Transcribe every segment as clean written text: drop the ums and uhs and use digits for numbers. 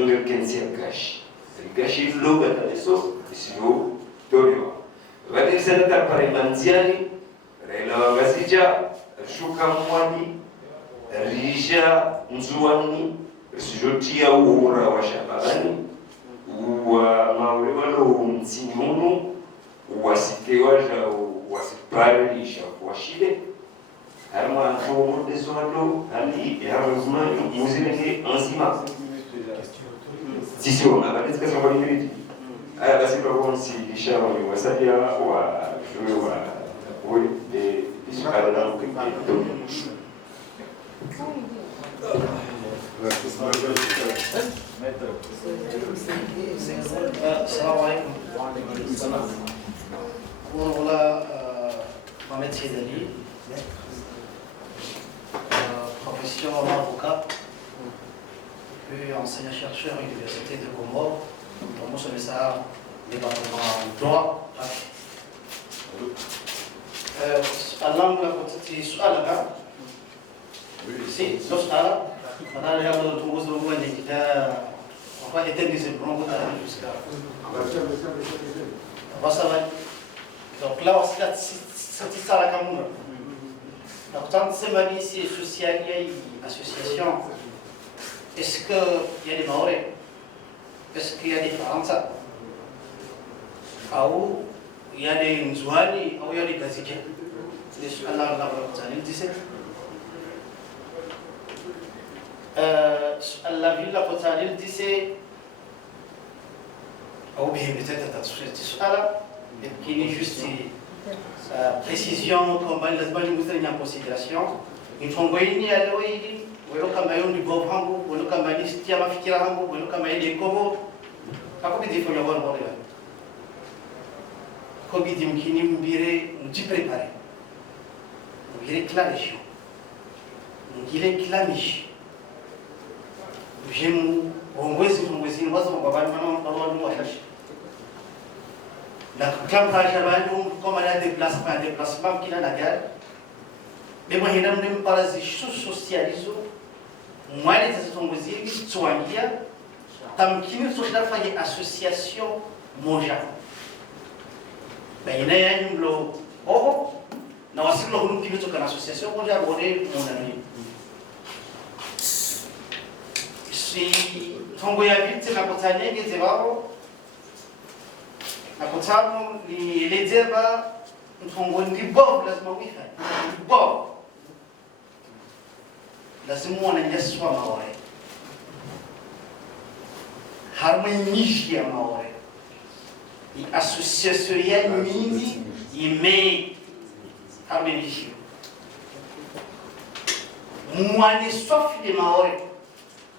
زغلل كنسي الكاش اللغة تلسو يسيو توريو بعدين سنة بريمانزياني ريلا غازيجا شوكا مواني ريجا نزواني سجوتيا وورا وشباباني وماوريوانو متسينيونو wasitewaja wasiparilisha washile harma anfomo desoado ali heureusement muzilenge enzima sisio na baadhi ya sababu nyingi basi kwa konsi ishara wasadia wa shule wa de isukala na ukito Assalamu alaikum. Voilà, Mohamed Sedali, profession avocat, puis enseignant-chercheur à l'Université de Comores, dans mon semestre département droit. Allah la petite soirée là. Si, l'autre on a déjà le tour de l'eau et on va éterniser pour nous jusqu'à. Donc là, on s'est dit ça la Cameroun. Donc, tant que c'est ici, social, association, est-ce qu'il y a des Maoris? Est-ce qu'il y a des Français? Ou il y a des Nzouani, ou il y a des Gazidjiens? C'est Allah la disait. Allah ville la potale disait. Ou bien peut-être à ce là qui est juste précision comme les balles nous en considération il faut envoyer ni à l'ouïe ou le camaillon du beau hango ou le camaillon qui a ma fille hango ou le camaillon des cobo à quoi il faut y avoir un problème comme il dit qu'il n'y m'bire nous préparer nous dire clarifier nous dire clarifier j'aime on voit si on voit on va maintenant parler de moi la campagne comme elle a des déplacements qui n'a la guerre. Mais moi, je n'aime pas les choses socialisées. Moi, les associations, ils sont en guerre. Tant qu'ils ne sont pas fait association mondiale. Mais il y a une loi. Oh, non, c'est l'homme qui veut une association mondiale. On est mon ami. Si on voit vite, c'est la botanique qui est là. Na kutamu ni lejeba mfungo ni bob lazima wifa bob lazima uone Yesu wa maore harmonishi ya maore ni association ya nyingi ime harmonishi mwane sofi de maore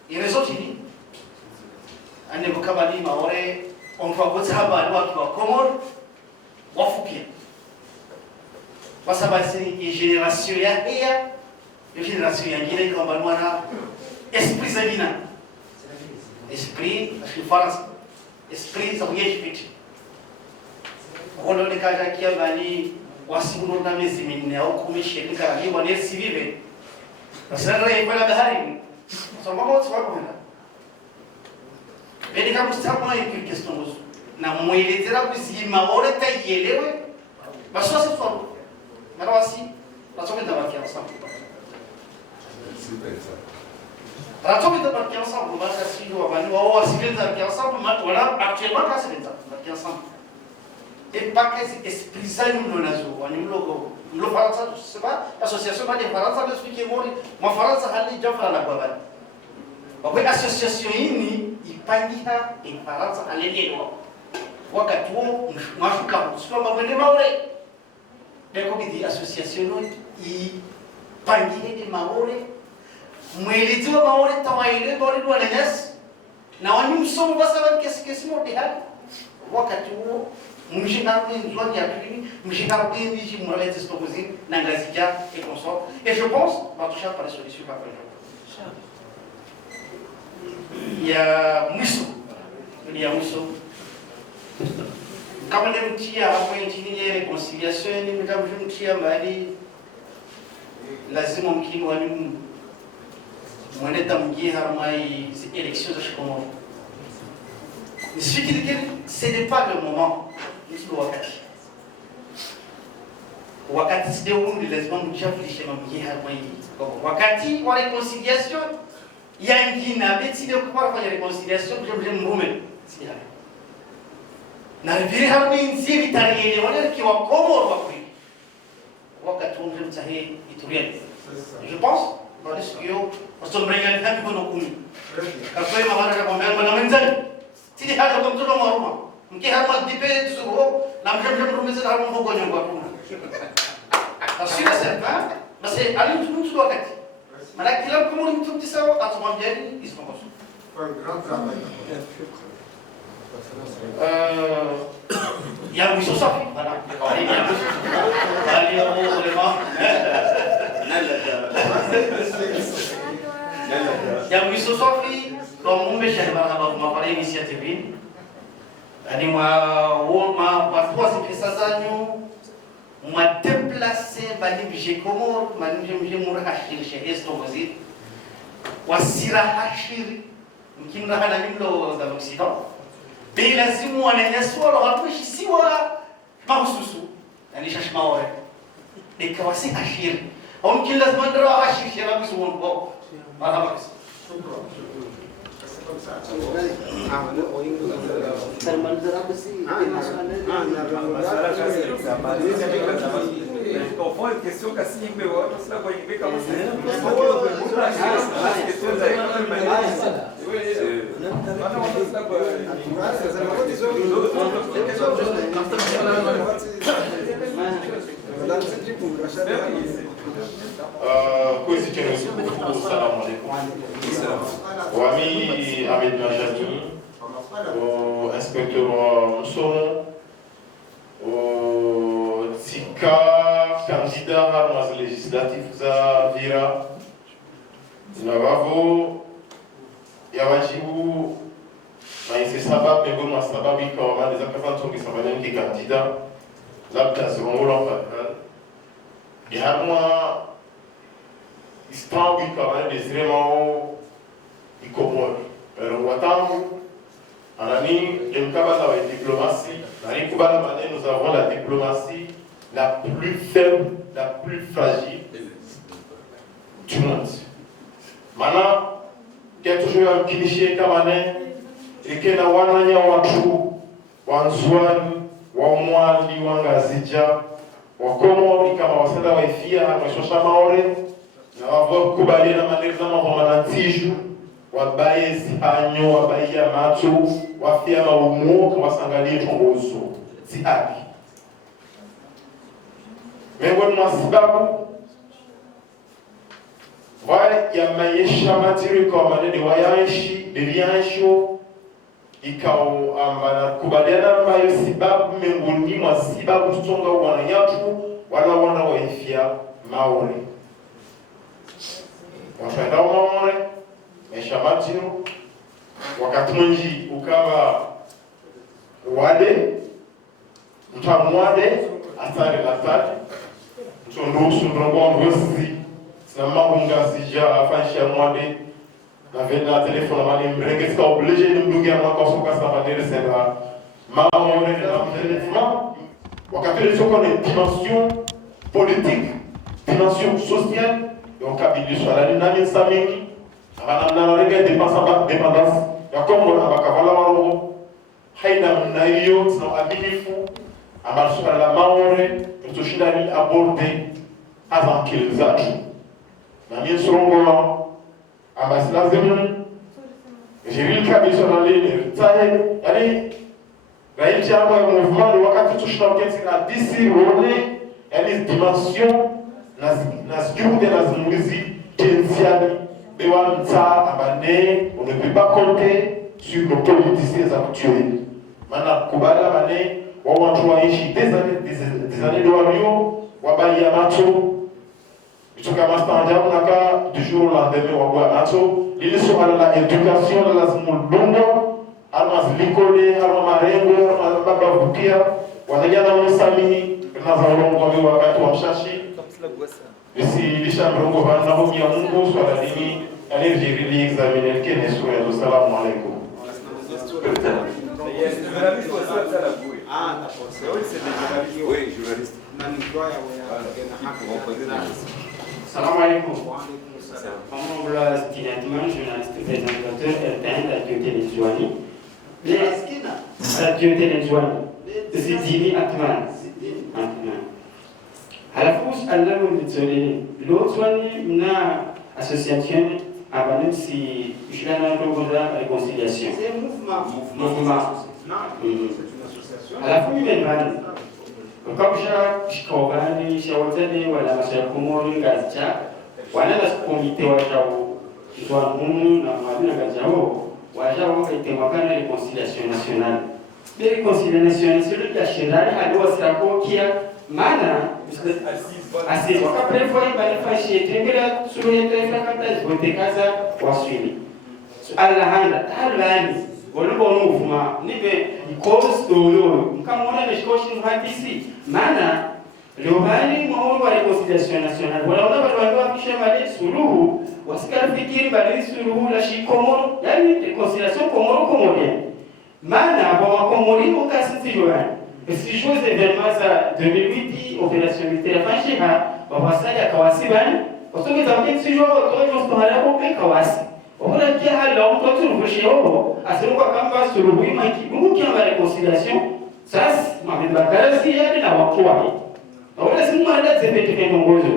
irezote ni ane bukabali maore on va voter à l'ouest de Comores, ou à Fouquier. Parce que c'est une génération une génération qui est comme esprit Zabina. Esprit, je suis français. Esprit, ça vient de suite. On a des cas qui ont venu, ou à ce moment-là, mes amis, ou comme chez les Caraïbes, on est civil. Parce que là, il faut la bahari. Ça va pas, ça va pas. Mais les gars, vous savez une question. Na mwelezera kuzima ore tayelewe. Basi c'est fort. Alors aussi, la somme de marquer ensemble. La somme de marquer ensemble, on va s'assurer ou on va s'assurer de marquer ensemble, voilà actuellement là c'est ça, marquer ensemble. Et pas que c'est esprit ça nous le nazo, on nous le France, je sais pas, l'association pas des France de expliquer moi France a les gens faire la bavane. Après l'association ini ipangiha et France a les droits. Wakati huo mwafika sio mambo ni maore deko bidi association ipangie de maore mwelezi wa maore tawaile bori do lenes na wani msomo basa wa kesi mote hali wakati huo mjinga ni zone ya pili mjinga ni mji mwelezi stokozi na ngazija et consort et je pense va toucher par les solutions par exemple il y a muso kama ni mtia hapo nchini ya reconciliation ni mtabu mtia mbali lazima mkini walimu mwende tamgie harmai election za shikomo suffit que ce n'est pas le moment. Wakati c'est où les gens nous cherchent les chemins bien harmonisés. Wakati wa réconciliation, il y a un qui n'a pas décidé de pouvoir faire réconciliation, je me remets. Na vile harmoni nzima itariele wale kiwa komoro wakati wakati unjemtahe iturieni. Je pense parce que osomrenga ni hapo no kumi. Kakwema mara kwa mbele na menzani. Sidi hata kwa mtoto wa Roma. Mke hapa dipe tsuro na mjemjem rumeze na rumbo kwa nyumba tu. Asira certain, mas c'est ali tout wakati. Maana kila mtu mtu mtisao atumwambieni isipokosa. Foi um grande trabalho. Yang bisa sapi, mana? Yang bisa sapi, kalau membesar bahawa pada inisiatif ini, ani watu pesazanyo, déplacer bali bije Komoro, bali bije murahashiri shehesto wazir, wasira hashiri, mungkin rahala nimlo dalam Occident. Bem lazimu wananyaswa watuishi siwa mahususu yani shashmaore nikawasi ashir au mkin lazima ndara ashir shela bisuon bo marhaba Conforme questão que assim em meu ano, você vai ver como você. Coisa que nós vamos falar o ami Ahmed Najami, o inspetor Musson, o Tika, candidat às legislativas a Vira, Navavo, Yawajibu, mas esse sábado pegou uma sábado e calma, des accavantos que são valendo que candidat, lá está se vão lá para e há uma estranho que calma extremamente e comum, pero o atango Anani, le Mkabala la diplomatie, Nani Kubala Mané, nous avons la diplomatie la plus faible, la plus fragile du monde. Maintenant, il y a toujours un cliché comme Mané, et qu'il y a un watu, wanzuani, wamwali, wangazija, wakomo, kama wasenda waifia, washosha maore, na wavua kubali na maneza mahomanatiju, wabaye zihanyo, wabaye ya macho, wafia maumuo, wasangalie tongozo, zihaki. Miongoni mwa sababu ya maisha matiri kwa maneno wayaishi biliansho ikao ambana kubaliana ambayo sababu miongoni mwa sababu tutonga wanayatu wana waifia maore wafenda maore maisha matiri wakati mwingi ukawa wade mtamwade atari latari mtondosu ndongo ngozi na mabungazija afanisha mwade na venda telefone mali mrenge ska obligé de mdugia mwaka soka savanere sema mama mwone na téléphone wakati ile soko ni dimension politique dimension sociale donc kabili swala ni nani samini abana renge dépense dépendance ya kombo na bakavala wao haina mnayo na abilifu amarsuka la maore tushindani aborder avant qu'ils arrivent na mimi songo ambasilazemu jirika bisonalini tahe yani raiti hapo ya mouvement wakati tushinaoketi na disi rone yani dimension na sjude na zimulizi tensiani bewa mta abane on ne peut pas compter sur nos politiciens actuels mana kubala bane wa watu waishi des années de walio wabai ya macho kutoka mastanjabu naka du jour au lendemain wa macho ili swala la education la zimulungo almas likole alma marengo baba bukia wanajana msami na zaulongo wa wakati wa mshashi bisi lishamrongo bana homi ya Mungu swala dini alirjiri examiner kene sura ya salamu alaykum Yes, journaliste aussi ça la bouille. Ah, d'accord. Oui, c'est des journalistes. Oui, journalistes. Salam alaikum. Honorable Stinatman, journaliste présentateur RTN Radio Télézouani. Radio Télézouani. Zidini Atman. Halafu Allah mzuri Lozwani na association abanim si Julana Rogola réconciliation. C'est un mouvement. Mouvement. C'est une association. Halafu mimebani. Ukabisha shikobani shawatani wala mashakumoni ngazicha wala komite wajao kwa ngumu na madina gajao wajao itemwakana réconciliation nationale. La réconciliation nationale c'est le kashirani hadi sako kia maana asisi wakaprevoa ibalifashi tembea suluhu taifa kabla zotekaza waswili alahanda halani walipo muvuma nibe ikosi doyo mkamona nishikoshi mhandisi maana leo hali mwa reconciliation nationale wala wale kisha mali suluhu wasikafikiri bali suluhu la shikomoro yani reconciliation komoro maana kwa komori ukasiti joani si chose événement ça 2008 opération militaire fashiha wawasali akawasibani wasongeza mkisi jo watoto stohara kwa kawasi wala kia hala mtoto rusheo asiruka kamba suluhu imaki mungu kia reconciliation sasa mamedbakarasi hadi na wakwa wala simu hada zepete kiongozo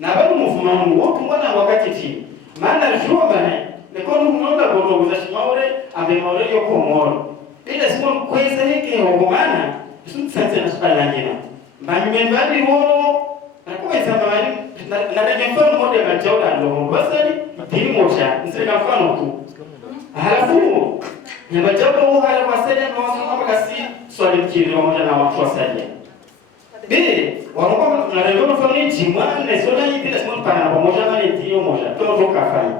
na bado mfumo wote mbona wakati chini maana jua bana nikono mnaona gogo za shimaure amemaure yo komoro bila simu kweza hiki hogomana sasa na swala nyingine mbali wao nakuweza mbali na mfano mmoja machoka ndio basali dini moja nisema mfano tu halafu na machoka wao hala wasali na wasoma kasi swali kile moja na watu wasali wanakuwa na lengo fulani jimani na sio nini bila simu pana pamoja na ndio moja kwa kafanya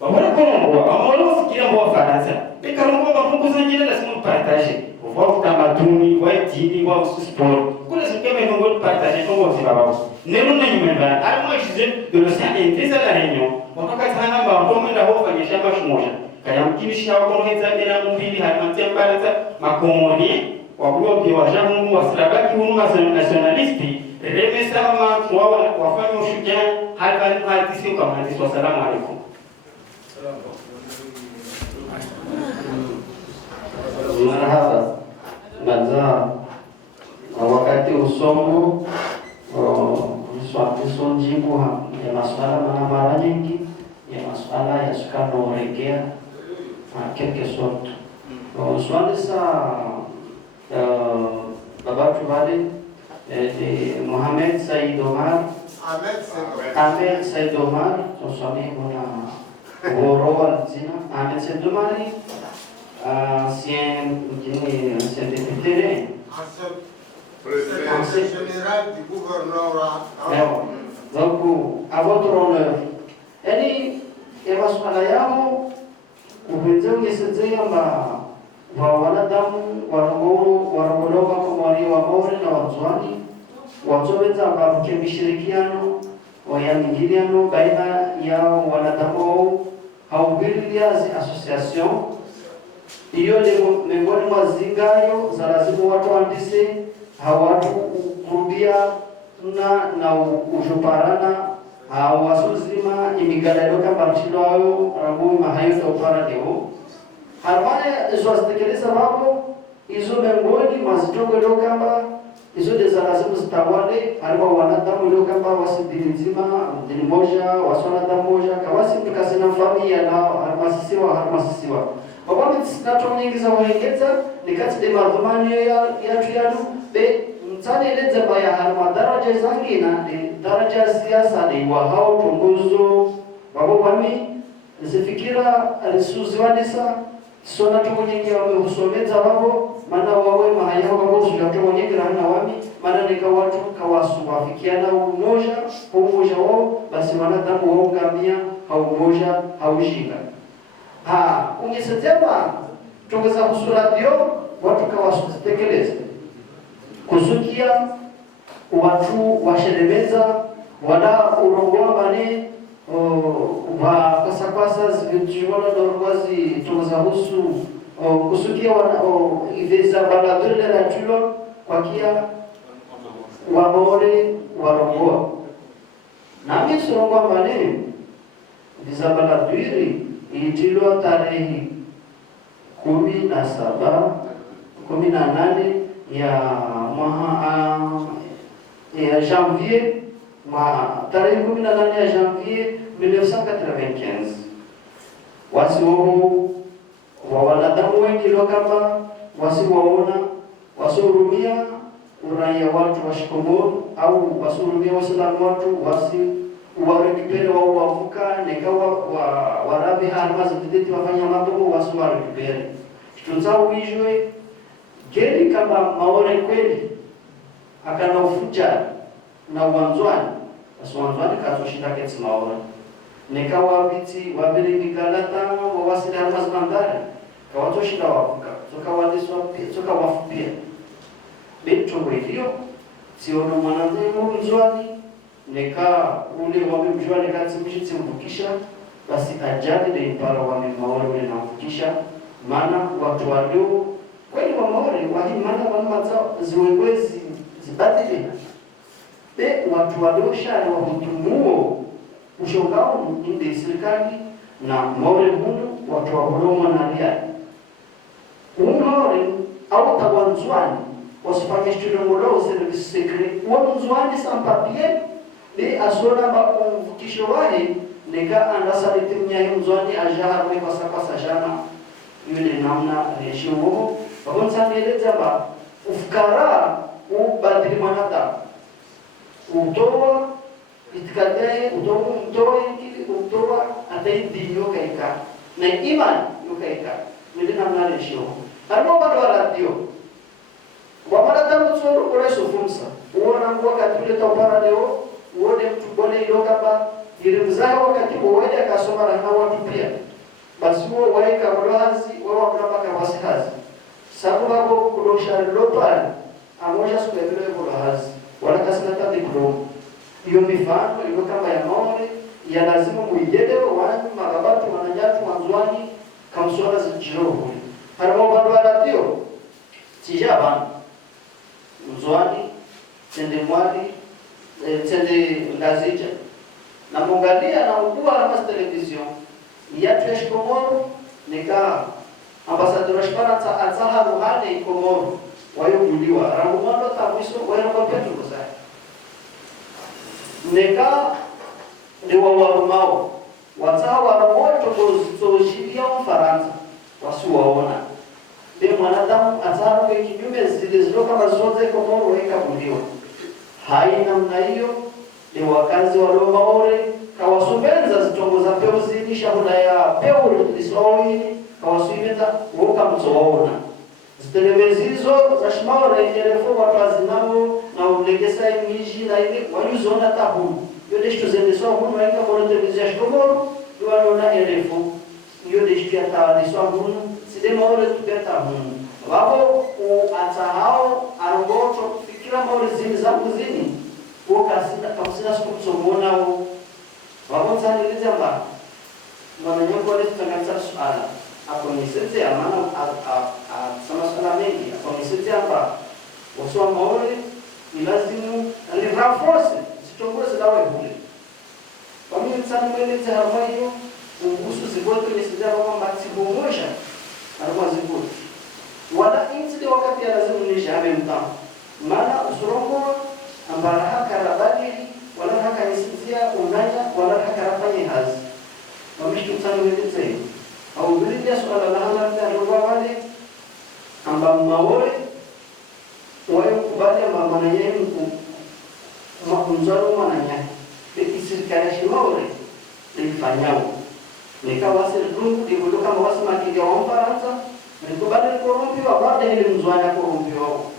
wabona kwa wao sikia mwa Faransa kama mambo zingine lazima partage kwa utamaduni wa dini wa sport kuna sikeme ngo partage kwa wote baba neno na nyumba alama hizi de l'océan intesa la réunion wakati sana mambo mwenda hofa ni shamba moja kaya mkinisha wako ngeza bila mbili halimatia balata makomoni wabuo pia wajamu wasirabaki huruma nationalisti remesa ma wao wafanye ushujaa hadi kama hadi wasalamu alaykum. Marhaba. Naza wakati usomo swali jibu ya masuala mara nyingi ya masuala ya sukano regea quelque sorte. Swali sa baba tubale de Mohamed Said Omar. Ahmed Said Omar, swali kuna Woroa zina Ahmed Said Omar ancien député, ancien général du gouvernorat. Donc, à votre honneur, yani masuala yao upenzi ungesezea wa wanadamu warongoloka kwa wali wa bore na wazwani wazoweza kufikia mishirikiano wayangiliano baina ya wanadamu au biliazi association iyo leo miongoni mwa zingayo za lazima watu andise hawatu kurudia na ujoparana hawasuzima imigalelo kama mchilo wao rabu mahayo topara leo harmane izo azitekeleza babo izo miongoni mwa zitongo kama izo za lazima zitawale harima wanadamu leo kama wasidini nzima dini moja wasona damu moja kawasi mkasina familia na harmasisiwa Wabami sinato nyingi za waengeza nikati de madhumani ya tuyanu be mtani leza baya harma daraja zangina de daraja siasa de wahao tunguzo wabami zifikira alisuzi wanisa sona tuko nyingi wamehusomeza wabo maana wawe mahaya wabo sio nyingi na wami maana nika watu kawasu wafikiana umoja kwa umoja wao basi wanadamu wao ngamia au umoja au shinga ungesema tungeza kusuradio watu kawasitekeleze kuzukia watu washeremeza wala urongoa bane wa kasapasa zijuana dorwazi tungeza husu kusukia wana iveza baladole la tulo kwa kia wamore warongoa na misorongo mane vizabaladwiri itilo tarehe 18 ya janvier tarehe 18 ya janvier 1995 wasiwo wa wanadamu wengi lokamba wasiwaona wasurumia uraia watu wa Shikomoro au wasurumia wasilamu watu wasi warekipere wao wavuka nekawa warabi harmazi bideti wafanya mambo wasi warekipere tunzao wijwe geli kama maore kweli akana ufuja na uwanzwani aswanzwani katoshinda kesi maore nekawa biti wabiri migalata wawasili harmazi mandari kawatoshinda wavuka soka wafupia beto hivyo siono mwanadamu mzwani neka ule wamemjua nekatsimisha mvukisha basi ajali de impara wamemaore ule namvukisha maana watu walio kweli wa maore wahimana wanamaza ziwengwezi zibadili be watu waliosha na wahutumuo ushongao inde serikali na maore hunu watu wa huruma na riadi maore au tawanzwani wasifanye studio ngolo service secret wanzwani sans papier de asona ba convocation wale nega andasa litimnya mzwani ajahar kwa pasapasa jana yule namna reshuo wakonsa nieleza ba ufukara ubadili mwanadamu utoa itikadae utoa ataidi yokaika na imani yokaika yule namna reshuo hapo bado radio wamaradamu tsoro kureso fumsa uona wakati ule topara leo uone mtu bone ilokaba irimzao wakati uwede akasoma na watu pia basi huo waika walazi wao wakapaka wasihazi sababu hapo kudosha lopali amoja sura vile kulahazi wala kasina tati kudo hiyo mifano iko kama ya maore ya lazima muijelewe wani magabatu wananyatu wanzwani kamswala zijiroho harimo bado radio tijaba mzwani tende mwali tende ngazija na mungalia na ukua la mas television yatu ya Shikomoro nika ambasador wa Shikomoro atsaha ruhane Ikomoro wayoguliwa ramumando tabiso wayokwapia tukusai nika ni wawarumao watsaha waramoto kuzoshiria Ufaransa wasiwaona de mwanadamu atsaha kwa kinyume zile kama zote Ikomoro waikabuliwa haina namna hiyo ni wakazi wa Maore kawasubenza zitongoza peo zini shahuda ya peo lisoini kawasubenza woka mtsoona zitelemezizo za Shimaore elefo wapazimao na ulegesa miji na ile walizona tabu yote shito zende so huno aika kwa televizia Shikomoro yuanona elefo yote shito ya tawali so huno side Maore tupeta huno wao atahao arongoto fikira Maore zini za kuzini ukasina kamsina sikumsomona wakonsa niliza mba mwananyoko wale tutangaza suala hapo ni sisi amana sama suala mengi hapo ni sisi hapa waswa Maore ni lazimu aliforce zitongoze dawa bure kwa mimi sana mweleza hapa hiyo kuhusu ziboto ni sisi hapa maksimu moja alikuwa ziboto wala insi wakati lazima nishabe mtao maana usurongo ambara haka rabali wala haka nisizia unanya wala haka rafanye hazi wamishtu tsani wetze au bilidia swala la halala roba wale amba Maore wayo kubali amba mananye makunzaro mananya bekisirikana Shimaore lifanyao nikawasi rungu dikuloka mawasi makiga wa Ufaransa nikubali korompi wa baada ile mzwanya korompi wao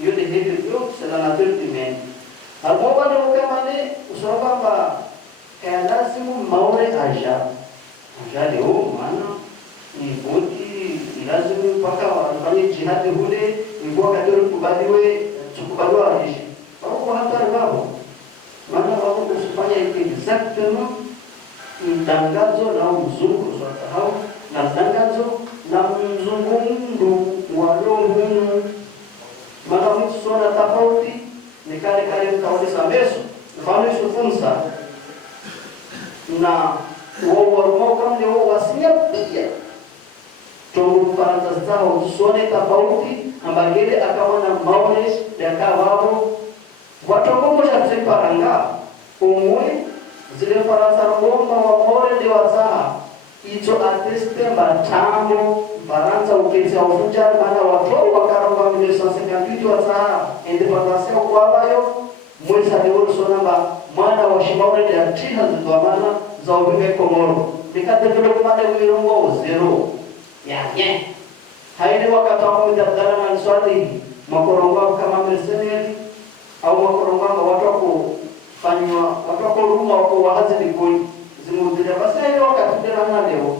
hiyo de hivyo c'est la nature humaine hapo bado kama ni usoma ba lazima Maore aja leo maana ni bodi lazima mpaka wafanye jihad hule ilikuwa kadri kubaliwe tukubaliwa hishi hapo hata wao maana wao kusifanya exactement tangazo la mzungu sasa hao na tangazo la mzungu Faransa zao tusone tofauti ambagele akawa na maone ya kawao watu wako cha paranga umwe zile Faransa ngoma wa more ndio wazaa hicho ateste matambo Faransa uketi au fuja maana watu wakaramba 1958 wazaa independence kwa bayo mweza leo sonamba mwana wa shimaure ya tina zidwamana za ubinge Komoro nikadevelopment wirongo zero ya haile wakati wa mdadala na Swahili makorongo kama mercenary au makorongo watu kufanywa watu kuruma wako wahazi likoni zimudile basi haile wakati ndio leo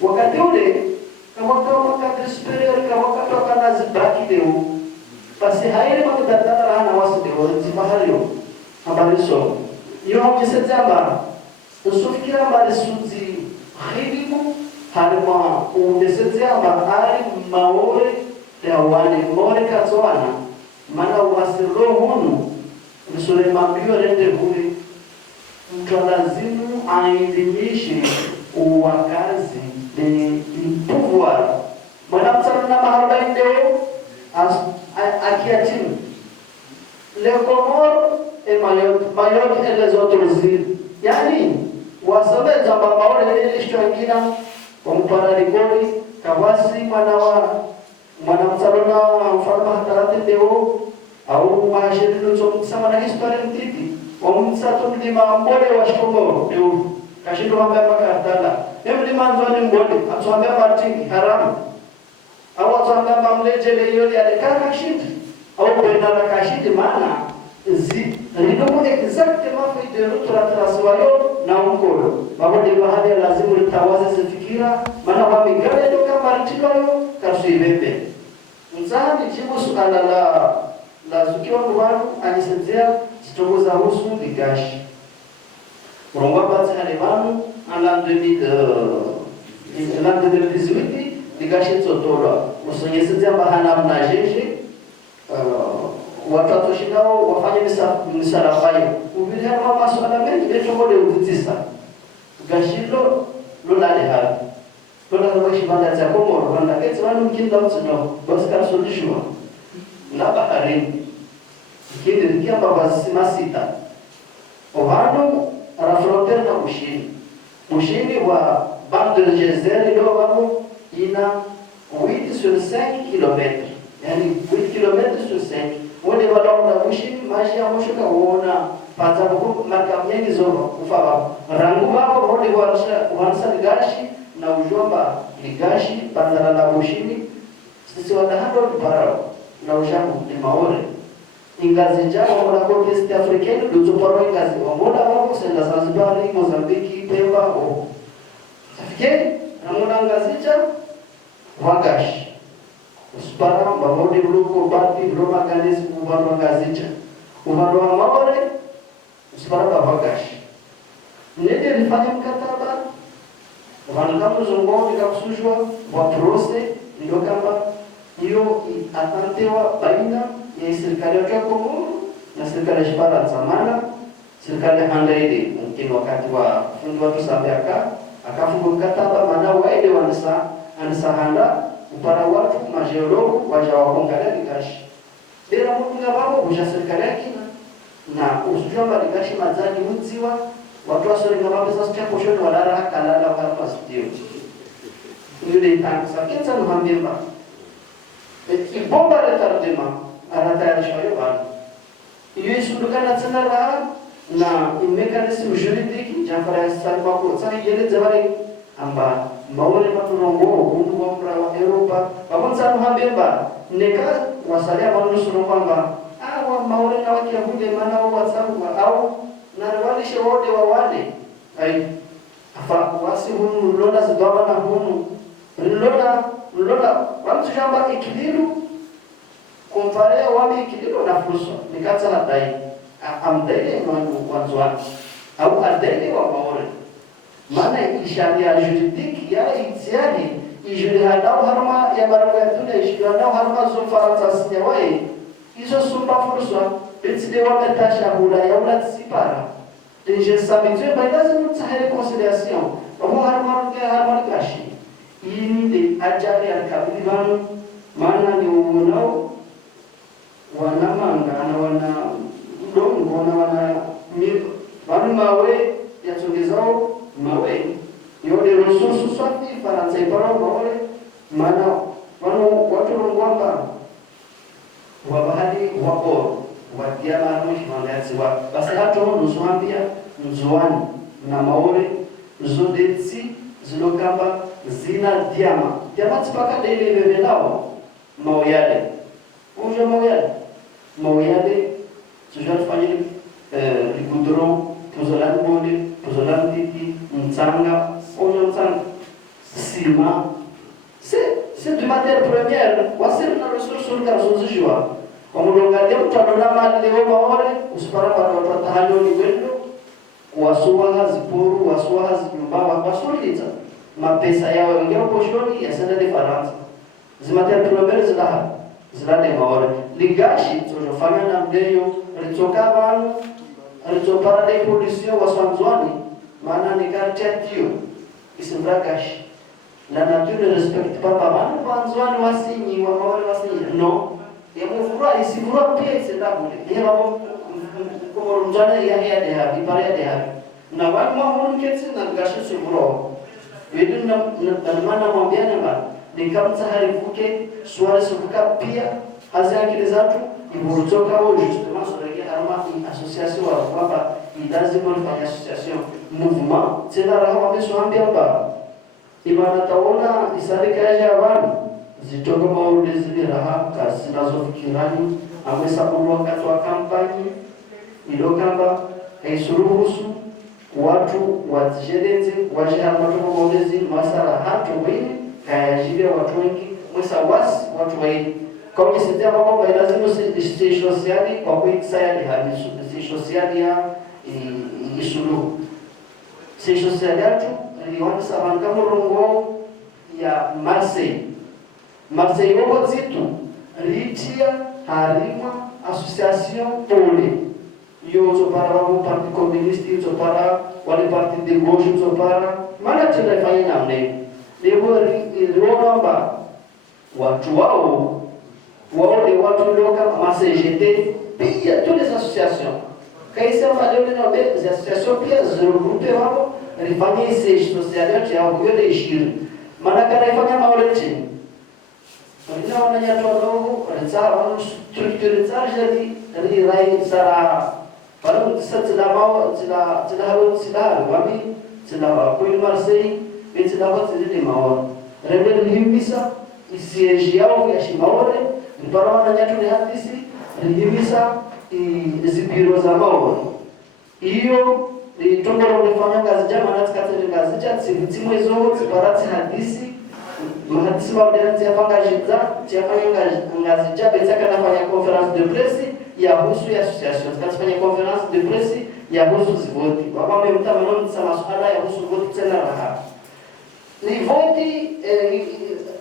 wakati ule kama wakati superior kama wakati kana zibaki leo basi haile mdadala na wasu leo zibahalio habari so iyo mjisema usufikira mbali suzi khilimu harima umesezea mahali maore ya wale more katwana maana wasiro hunu msule mambio rende huli mtu lazimu aidhimishe uwakazi ni pouvoir maana msana na mahali ndio akiatimu le Comores et Mayotte et les autres îles yani wasome zamba maore ile ishangina kwa mpara rigori kawasi mwana msalona mfalme hatarati deo au mahashiri nuso msama na historia mtiti omsato mlima mbole wa Komoro deo kashindo hamba makatala mlima nzoni mbole atwambia martingi haramu au atwambia mamlejele yoli alikaka shindi au kwenda na kashindi maana ridomo exactement fait de notre transwayo na mkono babo de bahali lazima litawaze zifikira maana wamigale ndio kama ritilo kasibebe mzani jibu suala la zukiwa mwana alisenzea zitongoza husu bigashi Rongwa basi alevanu en l'an 2018 bigashi tsotola usonyesezea bahana mnajeje watoto shindao wafanye misarafayo ubili hapa masuala mengi ndio ngode utitisa gashilo lolale hapa tola kwa shibanda za Komoro rwanda kesi wanu mkinda utino basi kama solution na bahari kile kia baba masita ohano ara frontiere na ushini wa bande de Gezer ndio wao ina 8 sur 5 km yani 8 km sur 5 wale wanaona ushini maji ya mosho kaona pata kwa marka mengi zoro ufaba rangu wao wale wanasa gashi na ujomba ligashi bandara la ushini sisi wadahando parao na ujamu ni maore ingazi jao wala contest africaine ndio paro ingazi wamoda wao senda Zanzibar Mozambique Pemba o tafikiri ramona ngazicha wagashi Uspara mamodi bluko bati bloma kanisi kubarwa ngazicha ubarwa maore uspara babagashi nende rifanya mkataba wanadamu zongoni kakusujwa wa prose ndio kama hiyo atantewa baina ya serikali ya Komoro na serikali ya Shibara zamana serikali handaide mungkin wakati wa fundi watu sambiaka akafunga mkataba maana waende wanasa handa upara watu majeologu waja wakongalea likashi dera mungu ngababo kuja serikali yake na usujwa malikashi mazani uziwa watu wasore ngababo sasa chapo shoto walara kalala kwa studio ndio itanza kenza nuhambemba ibomba retardement anatayarisha hiyo bana hiyo isundukana tena na mechanism juridique jafara salma ko sasa yele zabari amba maone maturongo kundu wa mra wa Europa babanza nuhambemba neka wasalia manusuru kwamba awa maone na wake hunde maana wao wasabu au na walishe wote wa wale ai afa wasi hunu lola zidaba na hunu lola watu shamba ikiliru komparea wame ikiliru na fursa nikata na dai amdele mwanzo au adele wa maone maana isharia juridique ya itiani ijulihadao harma ya baraka ya dunia ijulihadao harma zo Faransa sinyawae izo sumba fursa betide wametasha hula ya ula sipara deje sabitwe baidazi mutsahe reconciliation omo harma gashi ini de ajali alikabili wanu maana ni uonao wanamanga na wana mdongo na wana wanu mawe yatongezao mawe yode rususu swati faransa iparo mawe maana watu ngwamba wa bahari wako wadiana mwishi mandaziwa basi hato nuzwambia nzuani na maore zodetsi zilokamba zina diama tipaka dele levelao maoyale unja maoyale tujua tufanye likudron puzolan bode puzolan tiki mtsanga unja mtsanga sima c'est de matière première wasiri na ressources karzozijwa omulongalia mtandona mali leo maore usipara watu watahanyo ni wendo kuwasuwa zipuru wasuwa nyumba wasolita mapesa yao ngeo poshoni yasenda de Faransa zimatia tulobere zilale maore ligashi tunofanya na mdeyo alitoka banu alitopara de polisi waswanzwani maana ni kartetio isimbragashi la nature ne respecte pas banu wanzwani wasinyi wa maore wasinyi no yamufura isifura pia isendabule ni hapo kumurunjana ya de habi pare de habi na watu mahuru ketsi na gashi sifuro wedu na mana mwambiana ba nikamta harifuke swali sufuka pia hazi akili zatu iburutoka au justement sur les harma association wa kwamba lazima tufanye association mouvement tena raha wameshaambia ba ibana taona isarika ya abantu zitoka maudi zile raha kasi zinazofikirani amesabulu wakati wa kampani ilokamba haisuruhusu watu wajijeleze wajihama kwa maudezi masara hatu wini kayajibia watu wengi mwesa wasi watu wengi kwa kisitia mambo lazima si sociali kwa kuiksaya hadi si sociali ya isulu si sociali atu liwana saban kama rongo ya Marseille wako zitu ritia harima association pole yo para wao parti communiste yo para wale parti de gauche yo para maana tunafanya namne leo namba watu wao ni watu kama CGT pia toutes les associations kaisa leo na des associations pia zirugrupe wao rifanye isi sociale ya kuyo ishiri maana kana ifanya mauleti ndio wananyatoa roho rizara structure jadi rai sara baru setelah mau setelah kami setelah kuil Marseille setelah jadi mau rende limisa isiyeji yao ya shimaore para wananyatu ni hadisi limisa izibiro za mau hiyo itongoro nifanya kazi jama na tikatele kazi cha tsimu zo tsiparati hadisi mahadisi wa ndio yapanga jidza yapanga ngazi cha betaka nafanya conference de presse ya husu ya association tukafanya conference de presse ya husu zivoti wapame mtamano mtsama swala ya husu voti tena raha ni voti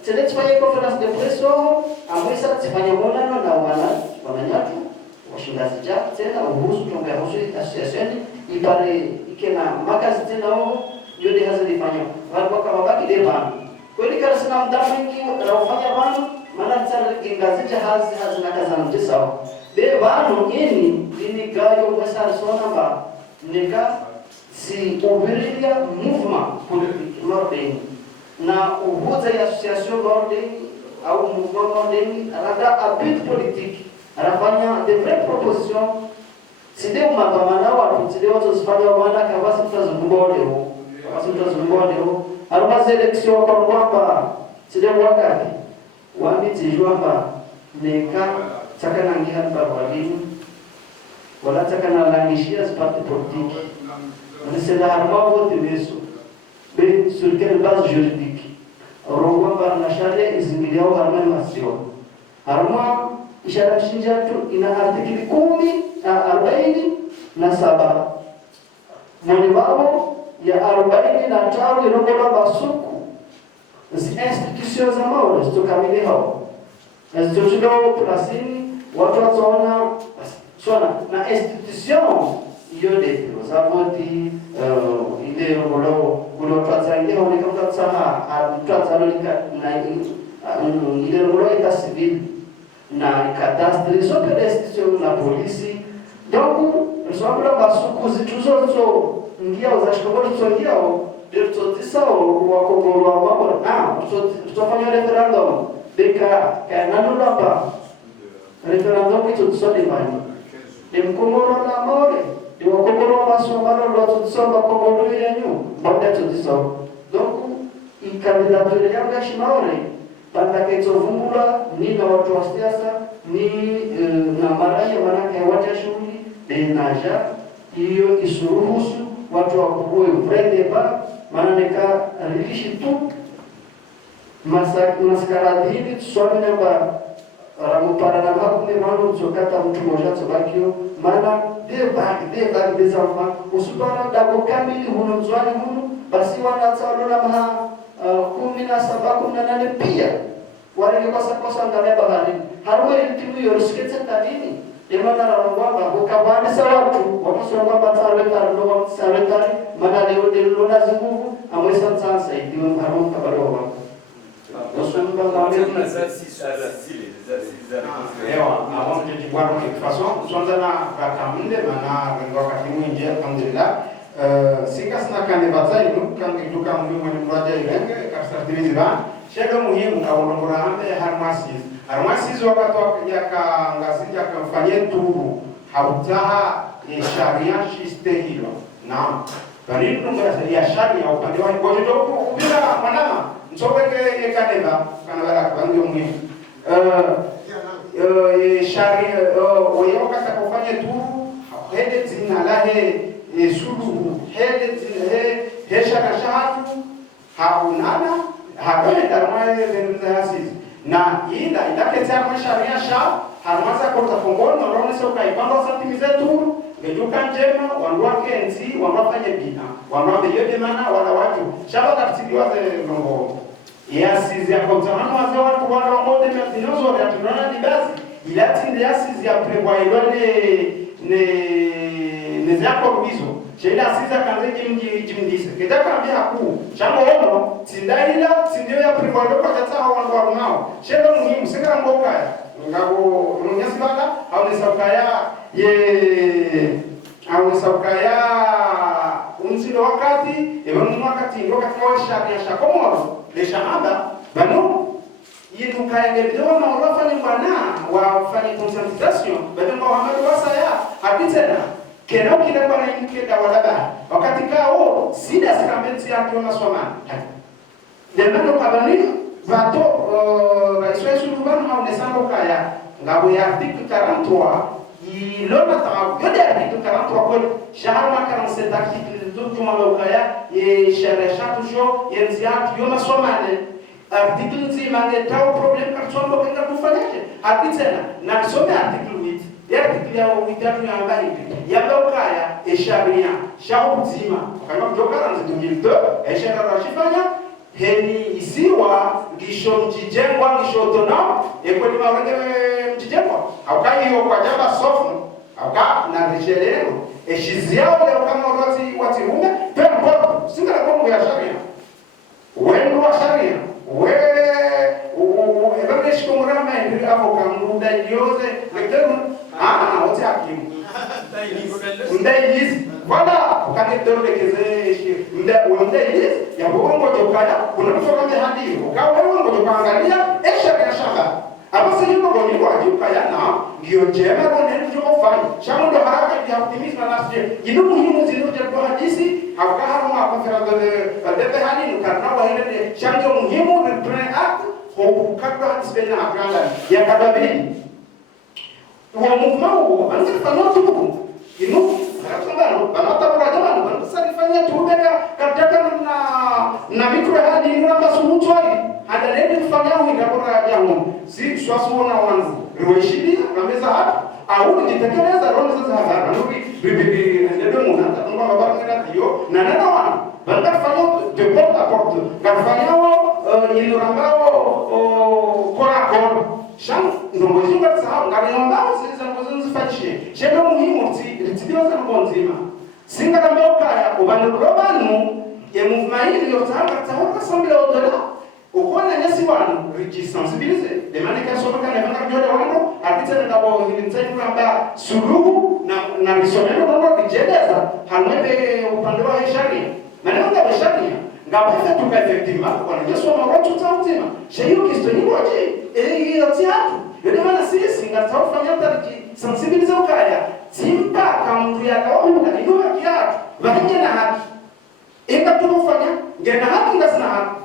tele tufanye conference de presse amwesa tufanye monano na wananyatu washindazi cha tena uhusu tonga husu association ipare ikena makazi tena yode hazifanya watu kama baki depa kweli kana sana mdamu mwingi anafanya wanu maana tsara kingazi hazi na kaza mtisa de wanu ini gayo kwa sona ba nika si ouvriria mouvement politique l'ordre na uhuza ya association l'ordre au mouvement l'ordre anada a but politique anafanya de vraies propositions side umabamana watu side watu zifanya wana kabasi tutazungumza arumaze election kwa kwamba side wakati wamitijwamba neka takana ngiha barwalimu wala takana langishia parti politique c'est la harmonie de l'éso mais sur quelle base juridique rongwa na sharia izingiliao harmonisation harmonie ishara shinjatu ina artikili 47 mwanibao ya 45 irogola basuku zi institutions za maule stokamili hao institutions plasini watu wataona sona na institution yode za voti ile irogola kuna twazangia wale kama tsaha twazalo na ile ngoro ita civil na cadastre so pedestre na polisi donc sobra basuku zituzo ngia uzashikobora tsongia Dirto tisao wakogoro wabora tutafanya referendum deka kananu lapa referendum itu tsoni mani demkongoro na more de wakogoro masomaro lo tsomba kogoro yanyu banda tisao donc ikandidatura yangu ya shimaore banda keto vumbula ni na watu wa siasa ni na maraya manake wacha shughuli de naja hiyo isuruhusu watu wakuwe vrede ba mananeka rilishi tu maskaradini swali namba ramupara na makune manu zokata mtu moja tsobakio mana de bag des enfants usubara dago kamili huno mzwani huno basi wanatsalo na maha 17 pia wale kosa ndani bahari harwe timu yorusketse tadini Emana rangwamba ukabani sawatu wakusonga batale tarno wakusawetari mana leo delo nazimu amwesa tsansa idiwe haron kabarowa osumba ngameni ewa avant de voir de toute façon sonzana bakaminde mana wakati mwingi alhamdulillah sikasna kane batailu kangi duka mwe mwaja irenge kasartimiziba shega muhimu kaulongora ambe harmasiz wakati yakangazija kamfanyia turu hautaha sharia shistehilo naam bali nunga ya sharia upande wa ngojo bila manama nsobeke kaneva kanawala kwangu muhimu sharia wewe wakati kufanya turu hede zina lahe suluhu hede hesha na shahatu haunana hakuna darmaye zenzaasizi na ila idaketsa masharia sha harmaza kota kongolo nalone soka ipamba santimize tu ngejuka njema wanwake enzi wanafanya bina wanwabe yote mana wala watu shaba katiliwa ze longo yasizi ya kontamano waze watu wala ngode mtinozo ya tunana dibazi ilati ndiasi ya prewa ne zako rubizo Chela siza kanze jimdise kedaka ambia haku chango ono tindaila tindio ya privado kwa tata wangu wanao chela muhimu singa ngoka ngabo nyasi baka au ni saukaya ye au ni saukaya unzilo wakati ebonu wakati ndio kwa sharia shakomoro le shahada banu yidu kaya ngebido na wafanya bwana wafanya consultation bado Muhammad wasaya haditena kena kile bwana inkeda wala wakati kao sida sikamenti yake na soma demando kabani vato raiswa sulubano au nesango kaya ngabo ya article 43 ilona tawo yode article 43 kwa shahar ma 47 article zutuma kaya ye sharesha tujo yenziatu yoma somane article nzima ngetao problem katsombo kenda kufanyaje haditena na some article 8 article ya witatu ya ambaye yabokaya esharia shaubuzima kama kujokana nzidumilto eshara rashifanya heni isiwa gisho mjijengwa gisho tono ekweli mawenge mjijengwa aukai hiyo kwa jamba sofu auka na rejelero eshiziao leo kama wati rume pembo singa kwa mungu ya sharia wendo wa sharia ebe shikomurama ndi avoka muda yote lekteru wote hakimu ndailis wala ukatero lekeze ndailis ya bongo jokaya kuna kutoka mehadi ukawa bongo jokangalia ya shamba hapo sisi ndio bongo jokaya na ndio jema bongo jokofanya shamu ndo haraka ya optimism na nafsi ino muhimu zile kwa hadisi haukahamu hapo fera de hadi nukarnawa ile chanjo muhimu ni plan act hukakwa hadisi na akala ya kadabili wa mufmau anafanya tubu inu harakambano banata bajamano banasifanya tubeka kataka na mikro hadi namba sumutwali hada leo kufanya ngabora jangu si swasona wangu riweshidi kameza hapa au nitekeleza roho sasa hapa bibi ndio munata ngoma baba ngana hiyo na nana wana banafanya de porte à porte kafanya ilirambao kwa shang ndongozinga sawa ngabiyomba zifanyishe shebe muhimu ritidioza ngonzima singa kambeokaya ubandurobanu e mouvement hili yotanga tsaho assemblée au delà ukona nyasi wanu riji sensibiliser de maana kwa sababu kana vanga vyote wano apita na kwa hili mtani kwamba suluhu na risomeno ndio kujeleza hamwebe upande wa sharia maana ndio sharia ngabo tu effectivement kwa Yesu wa watu tautima sheyo kistoni moja hiyo tiatu ndio maana sisi ngatafanya tariki sensibiliser ukaya simpa kamtu ya kawaida ndio haki yake lakini na haki ikatufanya ngena haki ngasina haki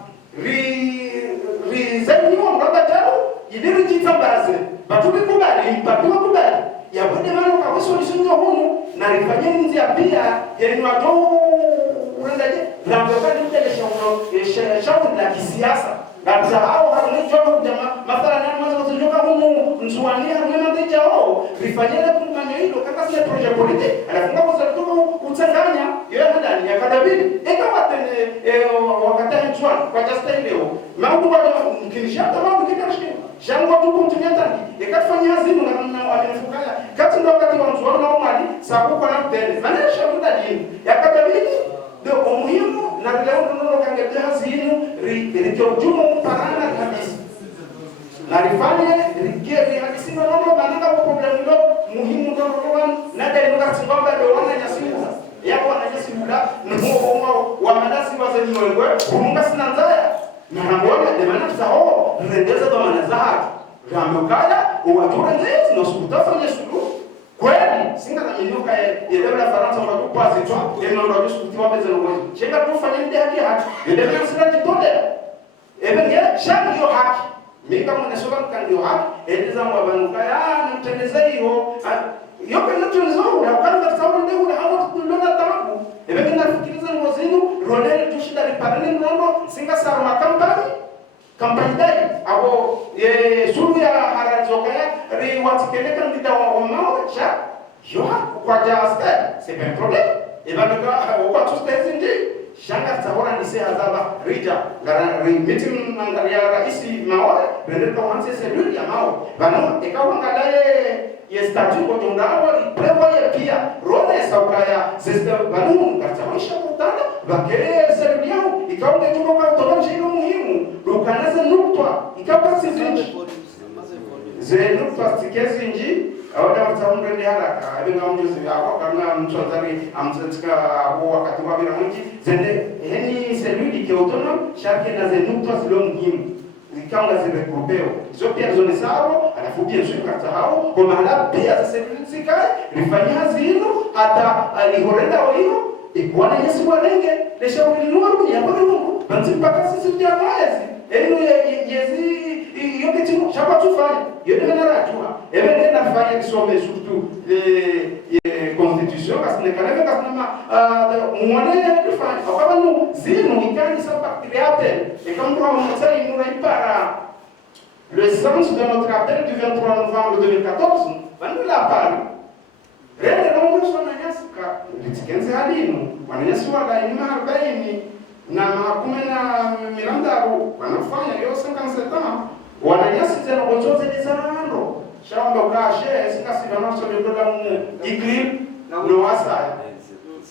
zaidi wa mraba tano idiri jitambaze batuke kubali mpatiwa kubali ya bode mano kwa solution ya humu na rifanye nzi ya pia yenu watu urendaje rambo kadi mtele shauri la kisiasa na msahau halichomo jamaa mathalan mwanzo kutoka humu msuania mwema ndejao rifanyele kumanya hilo kama si project politique alafunga kwa sababu utanganya yeye ndani ya kadabili ikawa tena wakati mchwana kwa just leo mambo bado mkinishata mambo kikashika shangu watu kumtumia tani ikafanya hazimu na wamefukaya kati ndo wakati wa mchwana na mali sababu kwa tena maana shauri ndani ya kadabili ndio umuhimu na leo ndio kangetea hazimu ritojumu parana kabisa na rifanye rikeri hadisi na mambo bananga problem ndio muhimu ndio kwa na ndio kasimama ndio wana nyasimu yako wanajesimula nuko wa madasi wazeni wewe kumunga sina nzaya na ngona de maana zao rendeza kwa maana zao ramokaya uwatura nezi na sukutafanya sulu kweli singa na nyoka ya dawla Faransa kwa kupazi tu ndio ndio sukutiwa pesa na wewe chenga tufanye ndio haki ndio sina titode nge shaki hiyo haki mimi kama nasoma ndio haki endeza mwabanukaya na mtendeza hiyo yote ndio nzuri hapana sababu ndio hapo tunaona tabu ebekenda fikiriza ngozinu ronele tushida riparani nono singa sarma kampani dai abo suru ya harazoka ri watikeleka ndida wa mao cha yo kwa jaste c'est pas un problème et va donc kwa tuste ndi shanga tsahora ni se hazaba rija ngara meeting angalia raisi mao bende kwa hanse selul ya mao bano ikawa ngalaye ye statut kwa tondao prevoye pia rone saukaya system banu katawasha kutana bakere selul yao ikawa ndio kwa tondao shino muhimu lukanaza nukta ikawa sizinji ze nukta tikezi nji awada wataungende haraka abinga mjuzi hapo kama mtu azari amtaka hapo wakati wa bila mji zende heni seluli kiotono shaki na ze nukta zilo muhimu zikanga zimekombeo hizo pia zone sawa alafu pia zikata hao kwa maana pia za seluli zikae rifanya zino hata alihorenda hiyo ikuana Yesu walenge lesha ulinuru ya kwa Mungu banzi mpaka sisi ndio mwezi eno yezi yote timu chapa tufanye yote narajua ebe nafanya kisome surtout les constitution parce que quand même mwana tufanye kwa sababu zinu ikani sa patriate et comme on ça il nous répare le sens de notre appel du 23 novembre 2014 nous l'a parlé rende ndio tunanyasuka litikenze halinu wananyasi wala ima 40 na makumi na milandaru wanafanya hiyo 57 ans wananyasi tena wote dizarando shamba kashe sikasi na naso ndio mu igrip no wasa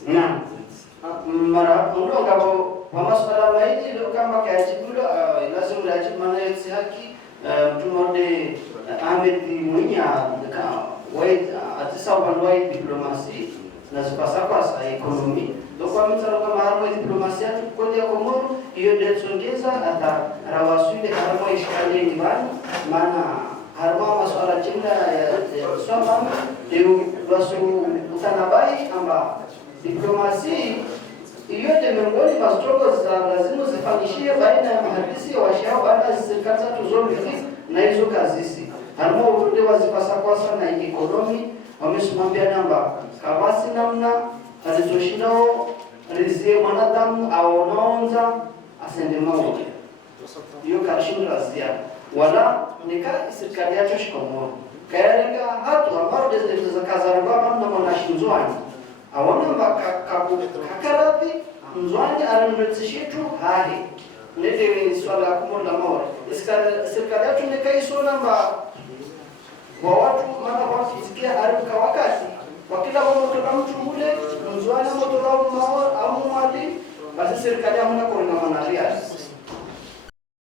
na mara ndo ngabo masuala laini ndio kama kajibulo lazima lajibu maana yote haki tumode Ahmed Munya wait atisa wanwai diplomasi na zipasa kwa sa ekonomi donc kwa mtaro kama hapo diplomasia tukodia Komoro hiyo ndio tsongeza hata rawasuli haramo ishikali nyumbani maana haramo masuala jumla ya swala ndio wasu utanabai amba diplomasi hiyo ndio miongoni mwa struggle za lazima zifanyishie baina ya mahandisi wa shao baada ya serikali za tuzoni na hizo kazi harimo utunde wazipasa kwa sana ekonomi wamesimamia namba kabasi namna alizoshindao alizie mwanadamu aonaonza asende mawe hiyo kashinda azia wala nika serikali yacho shikomoro kayarenga hatu ambao desde za kazarwa mamna mwanashinzwani aona kakarati mzwani alimretsishitu hahi nende swala kumonda mawe serikali yacho nika iso namba kwa watu maana wakifikia haraka wakati wakila moto kama mtu ule mzwana moto kama mao au mwali basi serikali hamna kuona manarias